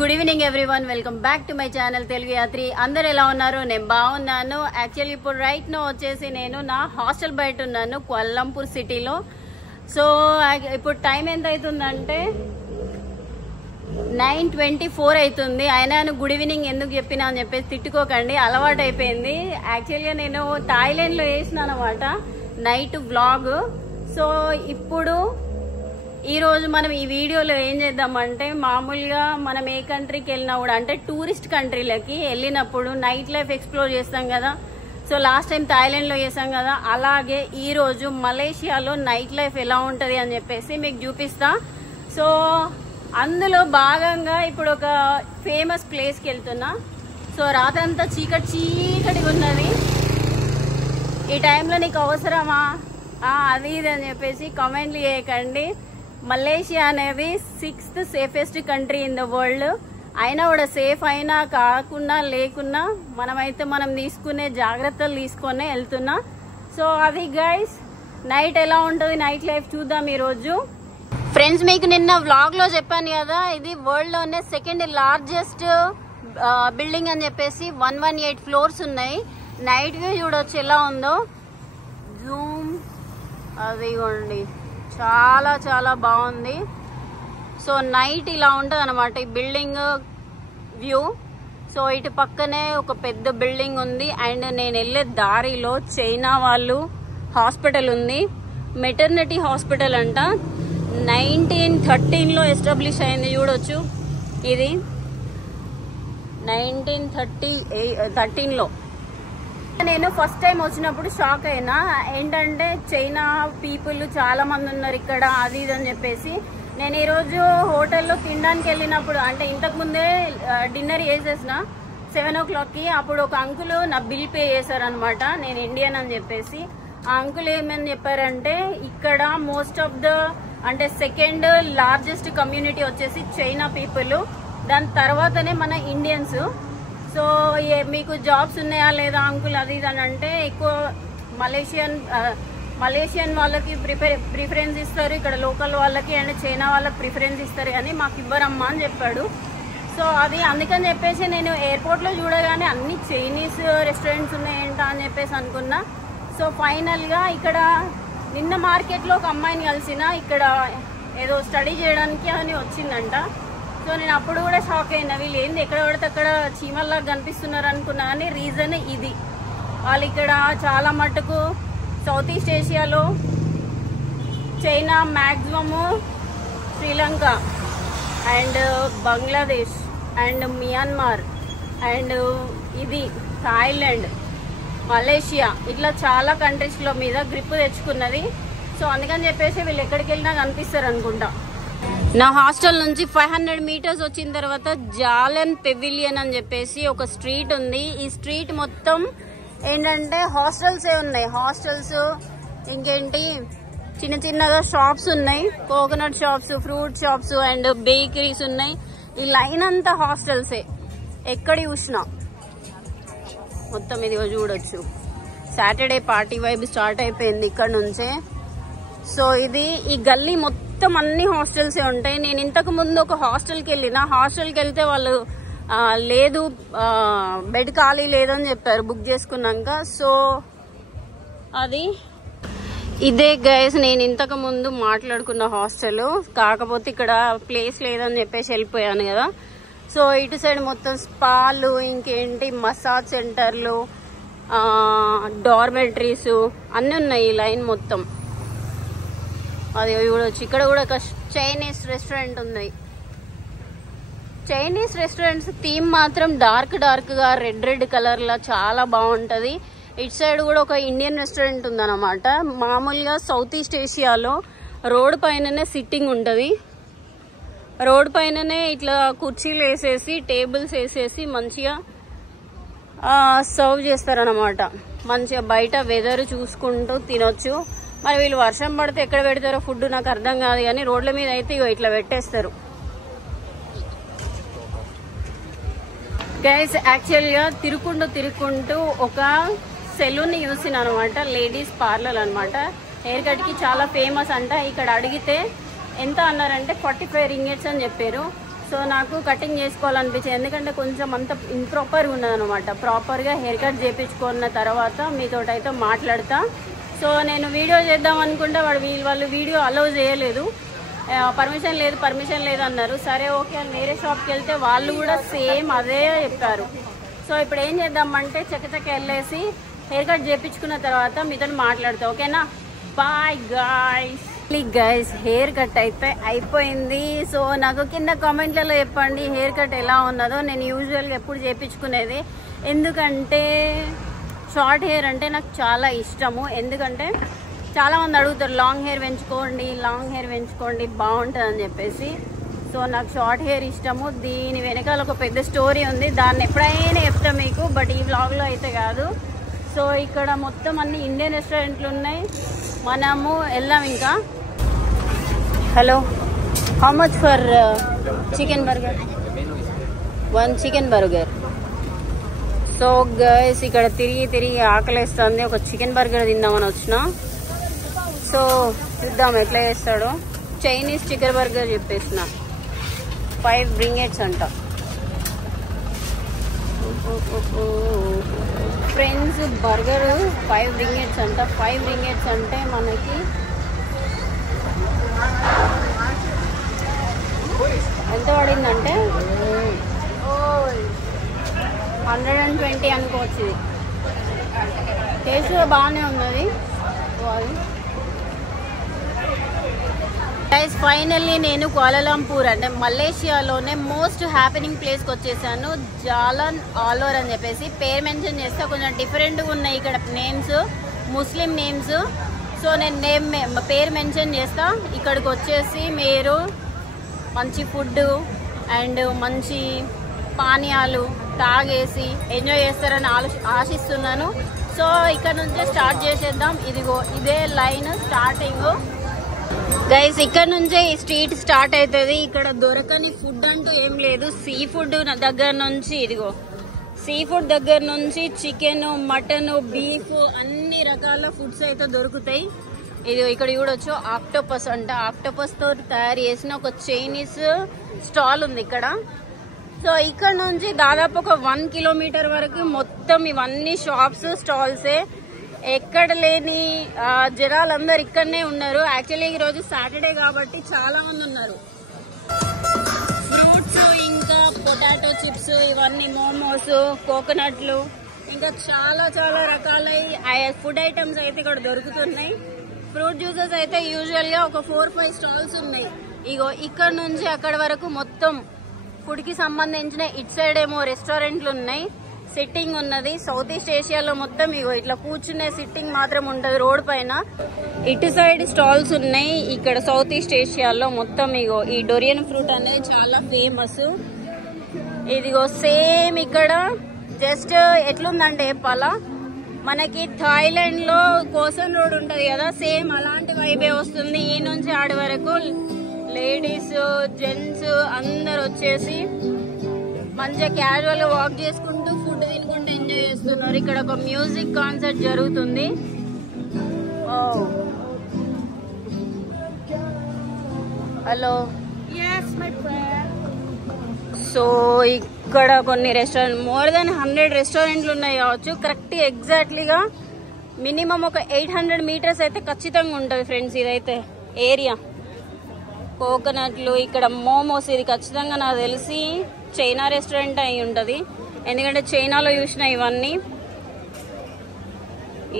Good evening everyone, welcome back to my channel Telugu Yatri. అందరు ఎలా ఉన్నారు? నేను బాగున్నాను. యాక్చువల్లీ ఇప్పుడు రైట్ నో వచ్చేసి నేను నా హాస్టల్ బయట ఉన్నాను కొల్లంపూర్ సిటీలో. సో ఇప్పుడు టైం ఎంత అవుతుందంటే 9:24 అవుతుంది. అయినా గుడ్ ఈవినింగ్ ఎందుకు చెప్పినా అని చెప్పేసి తిట్టుకోకండి, అలవాటు అయిపోయింది. యాక్చువల్గా నేను థాయిలాండ్లో వేసిన అనమాట నైట్ వ్లాగ్. సో ఇప్పుడు ఈ రోజు మనం ఈ వీడియోలో ఏం చేద్దామంటే, మామూలుగా మనం ఏ కంట్రీకి వెళ్ళినా కూడా అంటే టూరిస్ట్ కంట్రీలకి వెళ్ళినప్పుడు నైట్ లైఫ్ ఎక్స్ప్లోర్ చేస్తాం కదా. సో లాస్ట్ టైం థాయిలాండ్లో చేసాం కదా, అలాగే ఈ రోజు మలేషియాలో నైట్ లైఫ్ ఎలా ఉంటది అని చెప్పేసి మీకు చూపిస్తా. సో అందులో భాగంగా ఇప్పుడు ఒక ఫేమస్ ప్లేస్కి వెళ్తున్నా. సో రాత్రంతా చీకటిగా ఉన్నది. ఈ టైంలో నీకు అవసరమా అది ఇది అని చెప్పేసి కామెంట్లు చేయకండి. మలేషియా అనేది 6th safest country in the world. అయినా కూడా సేఫ్ అయినా కాకుండా లేకున్నా మనం తీసుకునే జాగ్రత్తలు తీసుకునే వెళ్తున్నా. సో అది గైస్, నైట్ ఎలా ఉంటుంది నైట్ లైఫ్ చూద్దాం ఈరోజు. ఫ్రెండ్స్, మీకు నిన్న వ్లాగ్ లో చెప్పాను కదా, ఇది వరల్డ్ లోనే సెకండ్ లార్జెస్ట్ బిల్డింగ్ అని చెప్పేసి 118 ఫ్లోర్స్ ఉన్నాయి. నైట్ వ్యూ చూడొచ్చు ఎలా ఉందో. జూమ్ అదిగోండి, చాలా చాలా బాగుంది. సో నైట్ ఇలా ఉంటుంది అనమాట ఈ బిల్డింగ్ వ్యూ. సో ఇటు పక్కనే ఒక పెద్ద బిల్డింగ్ ఉంది. అండ్ నేను వెళ్ళే దారిలో చైనా వాళ్ళు హాస్పిటల్ ఉంది, మెటర్నిటీ హాస్పిటల్ అంట. 1913లో ఎస్టాబ్లిష్ అయింది. చూడొచ్చు, ఇది 1913లో. నేను ఫస్ట్ టైం వచ్చినప్పుడు షాక్ అయినా. ఏంటంటే చైనా పీపుల్ చాలా మంది ఉన్నారు ఇక్కడ, అది ఇది అని చెప్పేసి. నేను ఈరోజు హోటల్లో తినడానికి వెళ్ళినప్పుడు, అంటే ఇంతకు ముందే డిన్నర్ చేసేసిన 7 o'clockకి. అప్పుడు ఒక అంకుల్ నా బిల్ పే చేశారనమాట, నేను ఇండియన్ అని చెప్పేసి. ఆ అంకుల్ ఏమని చెప్పారంటే, ఇక్కడ మోస్ట్ ఆఫ్ ద అంటే సెకండ్ లార్జెస్ట్ కమ్యూనిటీ వచ్చేసి చైనా పీపుల్, దాని తర్వాతనే మన ఇండియన్స్. సో మీకు జాబ్స్ ఉన్నాయా లేదా అంకుల్ అది ఇది అని అంటే, ఎక్కువ మలేషియన్ వాళ్ళకి ప్రిఫరెన్స్ ఇస్తారు, ఇక్కడ లోకల్ వాళ్ళకి అండ్ చైనా వాళ్ళకి ప్రిఫరెన్స్ ఇస్తారు, కానీ మాకు ఇవ్వరమ్మా అని చెప్పాడు. సో అది అందుకని చెప్పేసి నేను ఎయిర్పోర్ట్లో చూడగానే అన్ని చైనీస్ రెస్టారెంట్స్ ఉన్నాయంట అని చెప్పేసి అనుకున్నా. సో ఫైనల్గా ఇక్కడ నిన్న మార్కెట్లో ఒక అమ్మాయిని కలిసిన, ఇక్కడ ఏదో స్టడీ చేయడానికి అని వచ్చిందంట. సో నేను అప్పుడు కూడా షాక్ అయినా, వీళ్ళు ఏంది ఎక్కడ పడితే అక్కడ చీమల్లాగా కనిపిస్తున్నారు అనుకున్నా. కానీ రీజన్ ఇది, వాళ్ళు ఇక్కడ చాలా మటుకు south east ఏషియాలో China maximum, Sri Lanka and Bangladesh and Myanmar and ఇది థాయిలాండ్, మలేషియా, ఇట్లా చాలా కంట్రీస్లో మీద గ్రిప్ తెచ్చుకున్నది. సో అందుకని చెప్పేసి వీళ్ళు ఎక్కడికి వెళ్ళినా కనిపిస్తారు అనుకుంటా. నా హాస్టల్ నుంచి 500 meters వచ్చిన తర్వాత జాలన్ పెవిలియన్ అని చెప్పేసి ఒక స్ట్రీట్ ఉంది. ఈ స్ట్రీట్ మొత్తం ఏంటంటే హాస్టల్సే ఉన్నాయి. హాస్టల్స్, ఇంకేంటి చిన్న చిన్నగా షాప్స్ ఉన్నాయి, coconut shops, fruit shops and bakeries ఉన్నాయి. ఈ లైన్ అంతా హాస్టల్సే, ఎక్కడ చూసినా మొత్తం. ఇదిగో చూడొచ్చు, సాటర్డే పార్టీ వైబ్ స్టార్ట్ అయిపోయింది ఇక్కడ నుంచే. సో ఇది ఈ గల్లీ మొత్తం అన్ని హాస్టల్సే ఉంటాయి. నేను ఇంతకు ముందు ఒక హాస్టల్కి వెళ్ళిన, హాస్టల్కి వెళ్తే వాళ్ళు లేదు బెడ్ ఖాళీ లేదని చెప్పారు బుక్ చేసుకున్నాక. సో అది ఇదే గైస్, నేను ఇంతకు ముందు మాట్లాడుకున్న హాస్టల్. కాకపోతే ఇక్కడ ప్లేస్ లేదని చెప్పేసి వెళ్ళిపోయాను కదా. సో ఇటు సైడ్ మొత్తం స్పాలు, ఇంకేంటి మసాజ్ సెంటర్లు, డార్మెటరీస్ అన్నీ ఉన్నాయి ఈ లైన్ మొత్తం. అది చూడవచ్చు, ఇక్కడ కూడా ఒక చైనీస్ రెస్టారెంట్ ఉంది. చైనీస్ రెస్టారెంట్స్ థీమ్ మాత్రం డార్క్ గా రెడ్ కలర్ లా చాలా బాగుంటది. ఇటు సైడ్ కూడా ఒక ఇండియన్ రెస్టారెంట్ ఉందన్నమాట. మామూలుగా సౌత్ ఈస్ట్ ఏషియాలో రోడ్ పైననే సిట్టింగ్ ఉంటది, రోడ్ పైననే ఇట్లా కుర్చీలు వేసేసి టేబుల్స్ వేసేసి మంచిగా సర్వ్ చేస్తారనమాట. మంచిగా బయట వెదర్ చూసుకుంటూ తినొచ్చు. మరి వీళ్ళు వర్షం పడితే ఎక్కడ పెడతారో ఫుడ్ నాకు అర్థం కాదు, కానీ రోడ్ల మీద అయితే ఇట్లా పెట్టేస్తారు. గైస్, యాక్చువల్గా తిరుక్కుంటూ ఒక సెలూన్ ని చూసిన అనమాట, లేడీస్ పార్లర్ అనమాట. హెయిర్ కట్ కి చాలా ఫేమస్ అంట. ఇక్కడ అడిగితే ఎంత అన్నారంటే 45 ringgits అని చెప్పారు. సో నాకు కటింగ్ చేసుకోవాలనిపించింది, ఎందుకంటే కొంచెం అంత ఇంప్రాపర్గా ఉన్నది అనమాట. ప్రాపర్గా హెయిర్ కట్ చేయించుకున్న తర్వాత మీతోటైతే మాట్లాడతా. సో నేను వీడియో చేద్దాం అనుకుంటే వాళ్ళు వీడియో అలౌ చేయలేదు, పర్మిషన్ లేదు అన్నారు. సరే ఓకే అని వేరే షాప్కి వెళ్తే వాళ్ళు కూడా సేమ్ అదే చెప్పారు. సో ఇప్పుడు ఏం చేద్దామంటే చక్కచక్క వెళ్ళేసి హెయిర్ కట్ చేయించుకున్న తర్వాత మీతో మాట్లాడతా, ఓకేనా? బాయ్ గైస్, హెయిర్ కట్ అయితే అయిపోయింది. సో నాకు కింద కామెంట్లలో చెప్పండి హెయిర్ కట్ ఎలా ఉన్నదో. నేను యూజువల్గా ఎప్పుడు చేయించుకునేది, ఎందుకంటే షార్ట్ హెయిర్ అంటే నాకు చాలా ఇష్టము. ఎందుకంటే చాలామంది అడుగుతారు లాంగ్ హెయిర్ పెంచుకోండి బాగుంటుంది అని చెప్పేసి. సో నాకు షార్ట్ హెయిర్ ఇష్టము. దీని వెనకాల ఒక పెద్ద స్టోరీ ఉంది, దాన్ని ఎప్పుడైనా చెప్తా మీకు, బట్ ఈ వ్లాగ్లో అయితే కాదు. సో ఇక్కడ మొత్తం అన్ని ఇండియన్ రెస్టారెంట్లు ఉన్నాయి, మనము వెళ్దాం ఇంకా. Hello, how much for chicken burger? 1 chicken burger. So guys ఇక్కడ తిరిగి ఆకలేస్తుంది, ఒక చికెన్ బర్గర్ తిందామని వచ్చిన. సో చూద్దాం ఎట్లా చేస్తాడో. చైనీస్ చికెన్ బర్గర్ చెప్పేసిన 5 ringgits అంట. ఫ్రెండ్స్ బర్గర్ 5 ringgits అంట. 5 ringgits అంటే మనకి ఎంత పడిందంటే 120 అనుకోవచ్చు. టేస్ట్ బాగానే ఉన్నది. గైస్ ఫైనల్లీ నేను కులాలంపూర్ అంటే మలేషియాలోనే మోస్ట్ హ్యాపెనింగ్ ప్లేస్కి వచ్చేసాను. జాలాన్ ఆలోర్ అని చెప్పేసి పేరు మెన్షన్ చేస్తే కొంచెం డిఫరెంట్గా ఉన్నాయి ఇక్కడ నేమ్స్, ముస్లిం నేమ్స్. సో నేను పేరు మెన్షన్ చేస్తా. ఇక్కడికి వచ్చేసి మీరు మంచి ఫుడ్ అండ్ మంచి పానీయాలు తాగేసి ఎంజాయ్ చేస్తారని ఆశిస్తున్నాను. సో ఇక్కడ నుంచే స్టార్ట్ చేసేద్దాం. ఇదిగో ఇదే లైన్ స్టార్టింగ్ గైస్. ఇక్కడ నుంచే ఈ స్ట్రీట్ స్టార్ట్ అవుతుంది. ఇక్కడ దొరకని ఫుడ్ అంటూ ఏం లేదు. సీ ఫుడ్ దగ్గర నుంచి చికెన్, మటన్, బీఫ్ అన్ని రకాల ఫుడ్స్ అయితే దొరుకుతాయి. ఇది ఇక్కడ చూడొచ్చు, ఆక్టోపస్ అంట. ఆక్టోపస్ తో తయారు చేసిన ఒక చైనీస్ స్టాల్ ఉంది ఇక్కడ. సో ఇక్కడ నుంచి దాదాపు ఒక 1 కిలోమీటర్ వరకు మొత్తం ఇవన్నీ షాప్స్, స్టాల్సే. ఎక్కడ లేని జనాలందరూ ఇక్కడనే ఉన్నారు. యాక్చువల్లీ ఈరోజు సాటర్డే కాబట్టి చాలా మంది ఉన్నారు. ఫ్రూట్స్, ఇంకా పొటాటో చిప్స్, ఇవన్నీ మోమోస్, కోకోనట్లు, ఇంకా చాలా రకాల ఫుడ్ ఐటమ్స్ అయితే ఇక్కడ దొరుకుతున్నాయి. ఫ్రూట్ జ్యూసెస్ అయితే యూజువల్ గా ఒక 4-5 స్టాల్స్ ఉన్నాయి. ఇగో ఇక్కడ నుంచి అక్కడ వరకు మొత్తం ఫుడ్ కి సంబంధించిన ఇటు సైడ్ ఏమో రెస్టారెంట్లు ఉన్నాయి, సిట్టింగ్ ఉన్నది. సౌత్ ఈస్ట్ ఏషియాలో మొత్తం ఇగో ఇట్లా కూర్చునే సిట్టింగ్ మాత్రం ఉంటది రోడ్ పైన. ఇటు సైడ్ స్టాల్స్ ఉన్నాయి. ఇక్కడ సౌత్ ఈస్ట్ ఏషియాలో మొత్తం ఇగో ఈ డొరియన్ ఫ్రూట్ అనేది చాలా ఫేమస్. ఇదిగో సేమ్ ఇక్కడ జస్ట్ ఎట్లుందంటే చెప్పాలా, మనకి థాయిలాండ్ లో కోసన్ రోడ్ ఉంటది కదా, సేమ్ అలాంటి వైబే వస్తుంది. ఈ నుంచి ఆడి వరకు లేడీస్, జెంట్స్ అందరు వచ్చేసి మంచిగా క్యాజువల్ గా వాక్ చేసుకుంటూ ఫుడ్ తినుకుంటూ ఎంజాయ్ చేస్తున్నారు. ఇక్కడ ఒక మ్యూజిక్ కాన్సర్ట్ జరుగుతుంది. హలో, సో ఇక్కడ కొన్ని రెస్టారెంట్, మోర్ దెన్ 100 రెస్టారెంట్లు ఉన్నాయి కావచ్చు. కరెక్ట్ ఎగ్జాక్ట్లీగా మినిమం ఒక 800 మీటర్స్ అయితే ఖచ్చితంగా ఉంటుంది ఫ్రెండ్స్. ఇదైతే ఏరియా కోకోనట్లు, ఇక్కడ మోమోస్, ఇది ఖచ్చితంగా నాకు తెలిసి చైనా రెస్టారెంట్ అయి ఉంటుంది, ఎందుకంటే చైనాలో చూసిన ఇవన్నీ.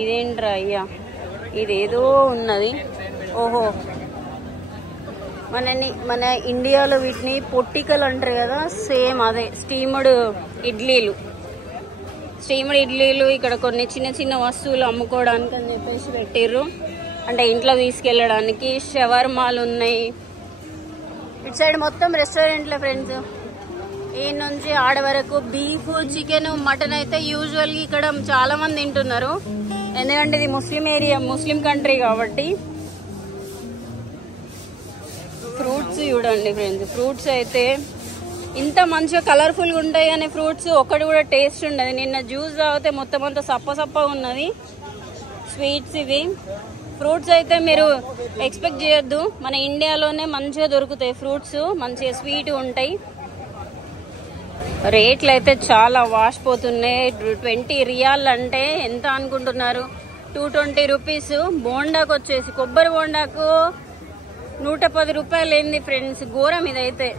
ఇదేంట్రా అయ్యా, ఇదేదో ఉన్నది. ఓహో, మన ఇండియాలో వీటిని పొట్టికలు అంటారు కదా, సేమ్ అదే స్టీమ్డ్ ఇడ్లీలు. ఇక్కడ కొన్ని చిన్న వస్తువులు అమ్ముకోవడానికి అని చెప్పేసి పెట్టిర్రు, అంటే ఇంట్లో తీసుకెళ్ళడానికి. షవర్మాలు ఉన్నాయి. ఇటు సైడ్ మొత్తం రెస్టారెంట్లే ఫ్రెండ్స్. ఈ నుంచి ఆడ వరకు బీఫ్, చికెన్, మటన్ అయితే యూజువల్గా ఇక్కడ చాలా మంది తింటున్నారు, ఎందుకంటే ఇది ముస్లిం ఏరియా, ముస్లిం కంట్రీ కాబట్టి. ఫ్రూట్స్ చూడండి ఫ్రెండ్స్, ఫ్రూట్స్ అయితే ఇంత మంచిగా కలర్ఫుల్గా ఉంటాయి కానీ ఫ్రూట్స్ ఒక్కటి కూడా టేస్ట్ ఉండదు. నిన్న జ్యూస్ తాగితే మొత్తం అంతా సప్పగా ఉన్నది. స్వీట్స్ ఇవి. ఫ్రూట్స్ అయితే మీరు ఎక్స్పెక్ట్ చేయొద్దు, మన ఇండియాలోనే మంచిగా దొరుకుతాయి ఫ్రూట్స్, మంచిగా స్వీట్ ఉంటాయి. రేట్లు అయితే చాలా వాసిపోతున్నాయి. 20 రియాల్ అంటే ఎంత అనుకుంటున్నారు? 220 రూపీస్. బోండాకు వచ్చేసి కొబ్బరి బోండాకు 110 రూపాయలు ఏంది ఫ్రెండ్స్. ఘోరం ఇదైతే,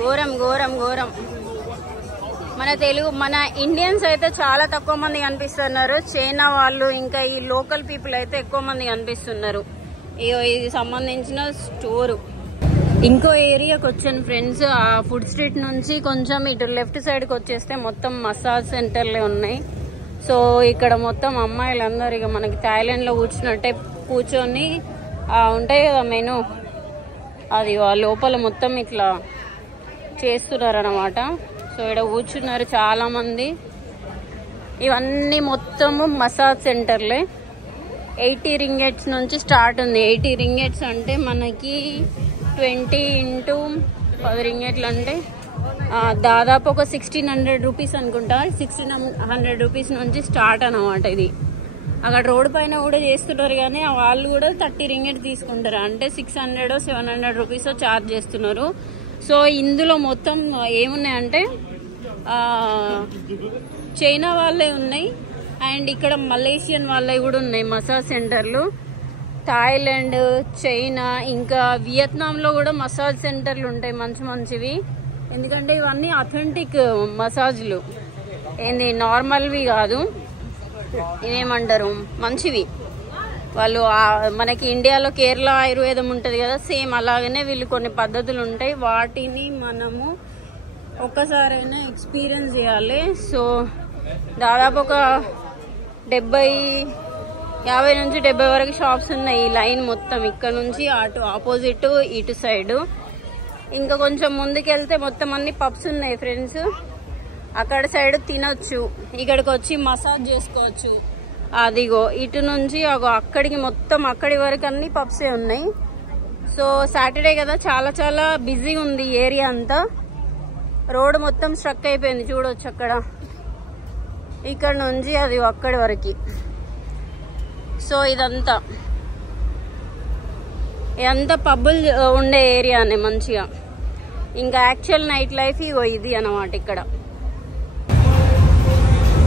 ఘోరం ఘోరం ఘోరం. మన ఇండియన్స్ అయితే చాలా తక్కువ మంది కనిపిస్తున్నారు. చైనా వాళ్ళు ఇంకా ఈ లోకల్ పీపుల్ అయితే ఎక్కువ మంది కనిపిస్తున్నారు. ఇది సంబంధించిన స్టోరు. ఇంకో ఏరియాకి వచ్చాను ఫ్రెండ్స్. ఆ ఫుడ్ స్ట్రీట్ నుంచి కొంచెం ఇటు లెఫ్ట్ సైడ్కి వచ్చేస్తే మొత్తం మసాజ్ సెంటర్లే ఉన్నాయి. సో ఇక్కడ మొత్తం అమ్మాయిలందరూ ఇక మనకి థాయిలాండ్లో కూర్చున్నట్టే కూర్చొని ఉంటాయి కదా మెను, అది లోపల మొత్తం ఇట్లా చేస్తున్నారు అన్నమాట. సో ఇక్కడ కూర్చున్నారు చాలా మంది. ఇవన్నీ మొత్తము మసాజ్ సెంటర్లే. 80 రింగెట్స్ నుంచి స్టార్ట్ ఉంది. 80 రింగెట్స్ అంటే మనకి 20 ఇంటూ 10 రింగెట్లు అంటే దాదాపు ఒక 1600 రూపీస్ అనుకుంటా. 1600 రూపీస్ నుంచి స్టార్ట్ అన్నమాట ఇది. అక్కడ రోడ్ పైన కూడా చేస్తున్నారు కానీ వాళ్ళు కూడా 30 రింగెట్ తీసుకుంటారు. అంటే 600 700 రూపీస్ ఛార్జ్ చేస్తున్నారు. సో ఇందులో మొత్తం ఏమున్నాయంటే చైనా వాళ్ళే ఉన్నాయి అండ్ ఇక్కడ మలేషియన్ వాళ్ళవి కూడా ఉన్నాయి మసాజ్ సెంటర్లు. థాయిలాండ్, చైనా, ఇంకా వియత్నాంలో కూడా మసాజ్ సెంటర్లు ఉంటాయి మంచి మంచివి. ఎందుకంటే ఇవన్నీ అథెంటిక్ మసాజ్లు, ఏంది నార్మల్వి కాదు. ఇదేమంటారు మంచివి. వాళ్ళు మనకి ఇండియాలో కేరళ ఆయుర్వేదం ఉంటుంది కదా, సేమ్ అలాగనే వీళ్ళు కొన్ని పద్ధతులు ఉంటాయి. వాటిని మనము ఒక్కసారైనా ఎక్స్పీరియన్స్ చేయాలి. సో దాదాపు ఒక 50 నుంచి 70 వరకు షాప్స్ ఉన్నాయి ఈ లైన్ మొత్తం. ఇక్కడ నుంచి అటు ఆపోజిట్ ఇటు సైడ్. ఇంకా కొంచెం ముందుకెళ్తే మొత్తం అన్ని పబ్స్ ఉన్నాయి ఫ్రెండ్స్. అక్కడ సైడ్ తినొచ్చు, ఇక్కడికి వచ్చి మసాజ్ చేసుకోవచ్చు. అదిగో ఇటు నుంచి అక్కడికి మొత్తం అక్కడి వరకు అన్ని పబ్సే ఉన్నాయి. సో సాటర్డే కదా చాలా చాలా బిజీ ఉంది ఏరియా అంతా. రోడ్ మొత్తం స్ట్రక్ అయిపోయింది చూడొచ్చు అక్కడ, ఇక్కడ నుంచి అది అక్కడి వరకు. సో ఇదంతా పబ్బులు ఉండే ఏరియానే మంచిగా. ఇంకా యాక్చువల్ నైట్ లైఫ్ ఇది అన్నమాట ఇక్కడ.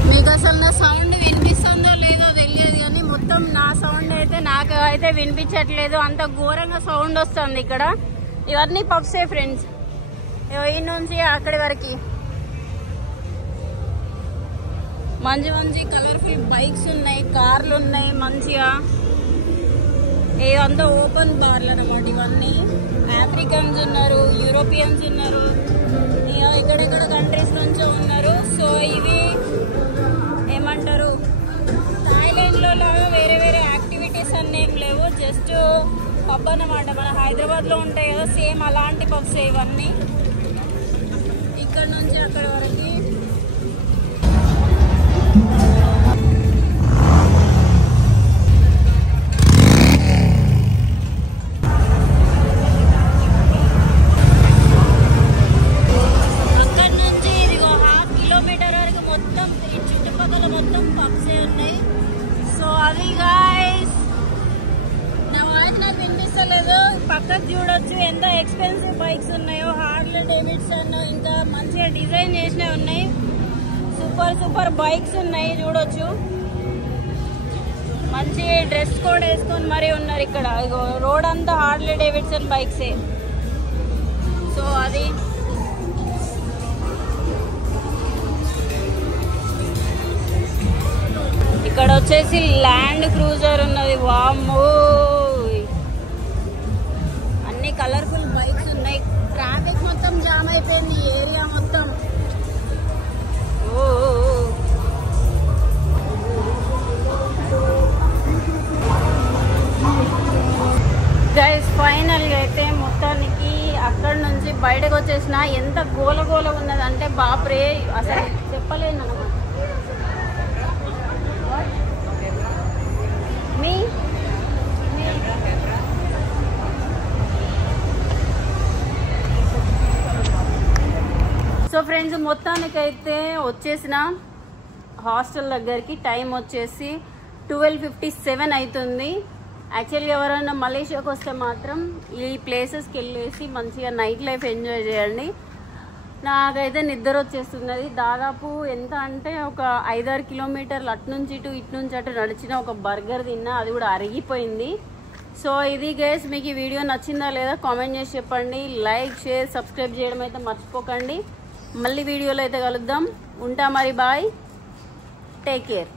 మీకు అసలు నా సౌండ్ వినిపిస్తుందో లేదో తెలియదు కానీ మొత్తం నా సౌండ్ అయితే నాకు అయితే వినిపించట్లేదు. అంత ఘోరంగా సౌండ్ వస్తుంది ఇక్కడ. ఇవన్నీ పబ్సే ఫ్రెండ్స్. ఈ నుంచి అక్కడి వరకు మంచి మంచి కలర్ఫుల్ బైక్స్ ఉన్నాయి, కార్లు ఉన్నాయి మంచిగా. ఇదంతా ఓపెన్ బార్లు అన్నమాట. ఇవన్నీ ఆఫ్రికన్స్ ఉన్నారు, యూరోపియన్స్ ఉన్నారు, ఎక్కడెక్కడ కంట్రీస్ నుంచో ఉన్నారు. సో ఇవి ఏమంటారు థాయిలాండ్లో లాగా వేరే వేరే యాక్టివిటీస్ అన్నీ ఏం లేవు. జస్ట్ పబ్ అన్నమాట. మన హైదరాబాద్లో ఉంటాయి కదా సేమ్ అలాంటి పబ్స్ ఇవన్నీ. ఇక్కడ నుంచి అక్కడ వరకు పక్కకు చూడొచ్చు ఎంత ఎక్స్పెన్సివ్ బైక్స్ ఉన్నాయో. హార్లీ డేవిడ్సన్ ఇంకా మంచిగా డిజైన్ చేసినవి ఉన్నాయి. సూపర్ సూపర్ బైక్స్ ఉన్నాయి చూడొచ్చు. మంచి డ్రెస్ కోడ్ వేసుకొని మరీ ఉన్నారు ఇక్కడ. రోడ్ అంతా హార్లీ డేవిడ్సన్ బైక్సే. సో అది ఇక్కడ వచ్చేసి ల్యాండ్ క్రూజర్ ఉన్నది. వామ్మో అన్ని కలర్ఫుల్ బైక్స్ ఉన్నాయి. ట్రాఫిక్ మొత్తం జామ్ అయిపోయింది ఈ ఏరియా మొత్తం. గైస్ ఫైనల్గా అయితే మొత్తానికి అక్కడ నుంచి బయటకు వచ్చేసిన. ఎంత గోలగోల ఉన్నదంటే బాప్రే అసలు చెప్పలేను అన్నమాట. సో ఫ్రెండ్స్ మొత్తానికైతే వచ్చేసిన హాస్టల్ దగ్గరికి. టైం వచ్చేసి 12:57 అవుతుంది. యాక్చువల్గా ఎవరైనా మలేషియాకి వస్తే మాత్రం ఈ ప్లేసెస్కి వెళ్ళేసి మంచిగా నైట్ లైఫ్ ఎంజాయ్ చేయండి. నాకైతే నిద్ర వచ్చేస్తున్నది. దాదాపు ఎంత అంటే ఒక 5-6 కిలోమీటర్లు అటు నుంచి ఇటు నుంచి అటు నడిచిన ఒక బర్గర్ తిన్నా, అది కూడా అరిగిపోయింది. సో ఇది గైస్, మీకు ఈ వీడియో నచ్చిందా లేదా కామెంట్ చేసి చెప్పండి. లైక్, షేర్, సబ్స్క్రైబ్ చేయడం అయితే మర్చిపోకండి. మళ్ళీ వీడియోలో అయితే కలుద్దాం. ఉంటా మరి, బాయ్, టేక్ కేర్.